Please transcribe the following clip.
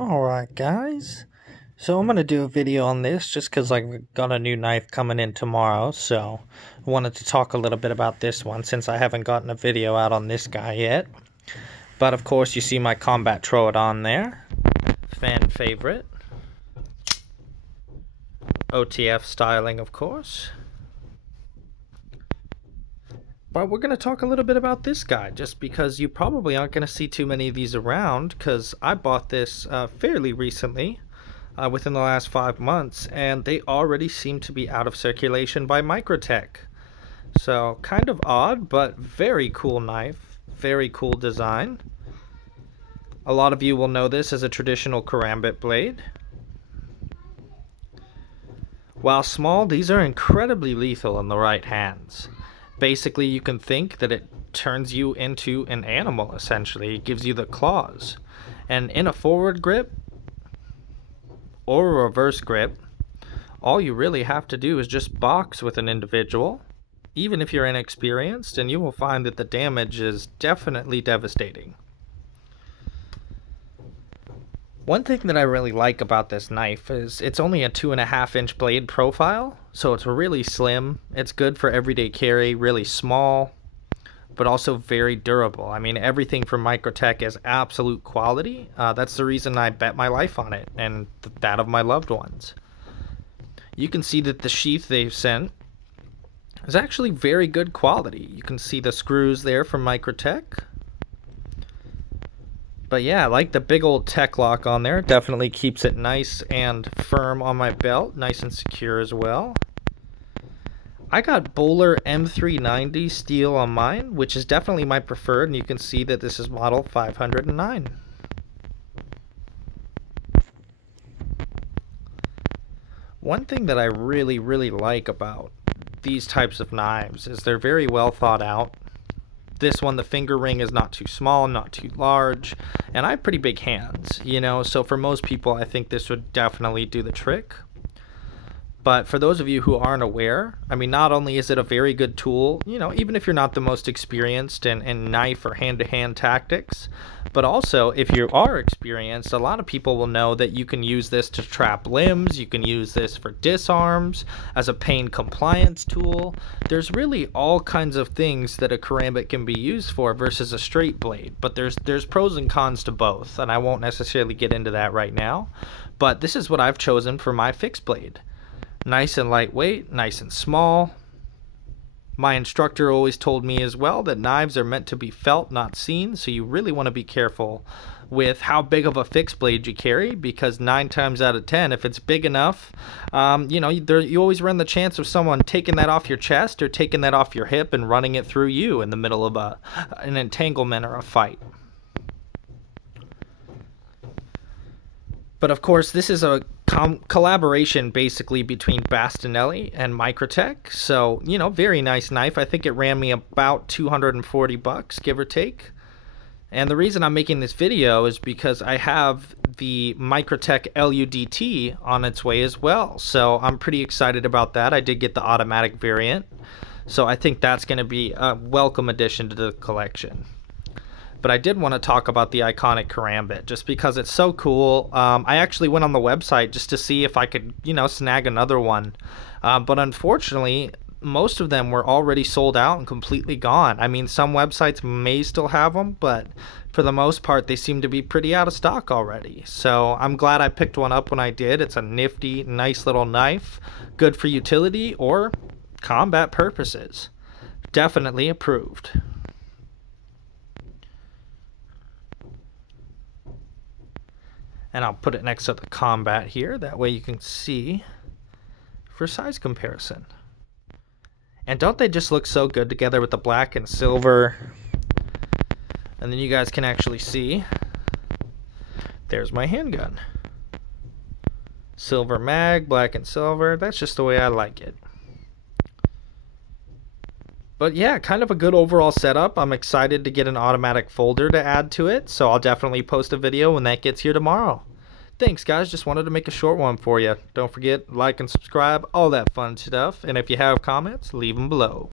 Alright guys, so I'm going to do a video on this just because I've got a new knife coming in tomorrow, so I wanted to talk a little bit about this one since I haven't gotten a video out on this guy yet. But of course you see my Combat Troodon there, fan favorite, OTF styling of course. But we're going to talk a little bit about this guy, just because you probably aren't going to see too many of these around, because I bought this fairly recently, within the last 5 months, and they already seem to be out of circulation by Microtech. So, kind of odd, but very cool knife, very cool design. A lot of you will know this as a traditional Karambit blade. While small, these are incredibly lethal in the right hands. Basically, you can think that it turns you into an animal, essentially. It gives you the claws. And in a forward grip or a reverse grip, all you really have to do is just box with an individual, even if you're inexperienced, and you will find that the damage is definitely devastating. One thing that I really like about this knife is it's only a 2.5-inch blade profile, so it's really slim. It's good for everyday carry, really small, but also very durable. I mean, everything from Microtech is absolute quality. That's the reason I bet my life on it, and that of my loved ones. You can see that the sheath they've sent is actually very good quality. You can see the screws there from Microtech. But yeah, I like the big old tech lock on there. Definitely keeps it nice and firm on my belt. Nice and secure as well. I got Bowler M390 steel on mine, which is definitely my preferred. And you can see that this is model 509. One thing that I really like about these types of knives is they're very well thought out. This one, the finger ring is not too small, not too large, and I have pretty big hands, you know, so for most people I think this would definitely do the trick. But for those of you who aren't aware, I mean, not only is it a very good tool, you know, even if you're not the most experienced in knife or hand-to-hand tactics, but also if you are experienced, a lot of people will know that you can use this to trap limbs, you can use this for disarms, as a pain compliance tool. There's really all kinds of things that a Karambit can be used for versus a straight blade, but there's pros and cons to both, and I won't necessarily get into that right now. But this is what I've chosen for my fixed blade. Nice and lightweight, nice and small. My instructor always told me as well that knives are meant to be felt, not seen, so you really want to be careful with how big of a fixed blade you carry, because 9 times out of 10, if it's big enough, you know, you always run the chance of someone taking that off your chest or taking that off your hip and running it through you in the middle of an entanglement or a fight. But of course, this is a collaboration basically between Bastinelli and Microtech. So, you know, very nice knife. I think it ran me about 240 bucks, give or take. And the reason I'm making this video is because I have the Microtech LUDT on its way as well. So I'm pretty excited about that. I did get the automatic variant. So I think that's going to be a welcome addition to the collection. But I did want to talk about the iconic Karambit just because it's so cool. I actually went on the website just to see if I could, you know, snag another one. But unfortunately, most of them were already sold out and completely gone. I mean, some websites may still have them, but for the most part, they seem to be pretty out of stock already. So I'm glad I picked one up when I did. It's a nifty, nice little knife, good for utility or combat purposes. Definitely approved. And I'll put it next to the Combat here, that way you can see for size comparison. And don't they just look so good together with the black and silver? And then you guys can actually see, there's my handgun. Silver mag, black and silver, that's just the way I like it. But yeah, kind of a good overall setup. I'm excited to get an automatic folder to add to it, so I'll definitely post a video when that gets here tomorrow. Thanks guys, just wanted to make a short one for you. Don't forget, like and subscribe, all that fun stuff, and if you have comments, leave them below.